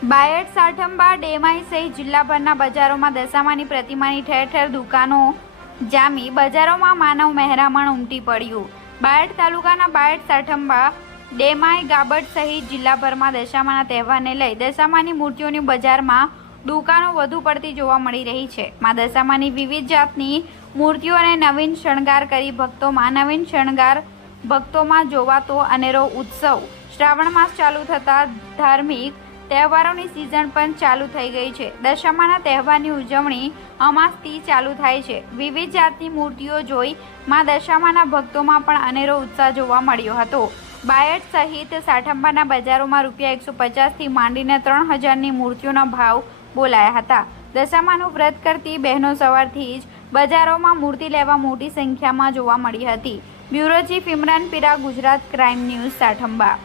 બાયડ સાઠંબા ડેમાઈ સહિત જિલ્લાભરના બજારોમાં દશામાની પ્રતિમાની ઠેર ઠેર દુકાનો જામી બજારોમાં માનવ મહેરામણ ઉમટી પડ્યું. બાયડ તાલુકાના બાયડ સાઠંબા ડેમાઈ ગાબડ સહિત જિલ્લાભરમાં દશામાના તહેવારને લઈ દશામાની મૂર્તિઓની બજારમાં દુકાનો વધુ પડતી જોવા મળી રહી છે. માં દશામાની વિવિધ જાતની મૂર્તિઓને નવીન શણગાર કરી ભક્તોમાં નવીન શણગાર ભક્તોમાં જોવાતો અનેરો ઉત્સવ શ્રાવણ માસ ચાલુ થતાં ધાર્મિક તહેવારોની સિઝન પણ ચાલુ થઈ ગઈ છે. દશામાના તહેવારની ઉજવણી અમાસથી ચાલુ થાય છે. વિવિધ જાતની મૂર્તિઓ જોઈ માં દશામાના ભક્તોમાં પણ અનેરો ઉત્સાહ જોવા મળ્યો હતો. બાયટ સહિત સાઠંબાના બજારોમાં રૂપિયા એકસો પચાસથી માંડીને ત્રણ હજારની મૂર્તિઓના ભાવ બોલાયા હતા. દશામાનું વ્રત કરતી બહેનો સવારથી જ બજારોમાં મૂર્તિ લેવા મોટી સંખ્યામાં જોવા મળી હતી. Bureau chief Imran Pira, Gujarat crime news Sathamba.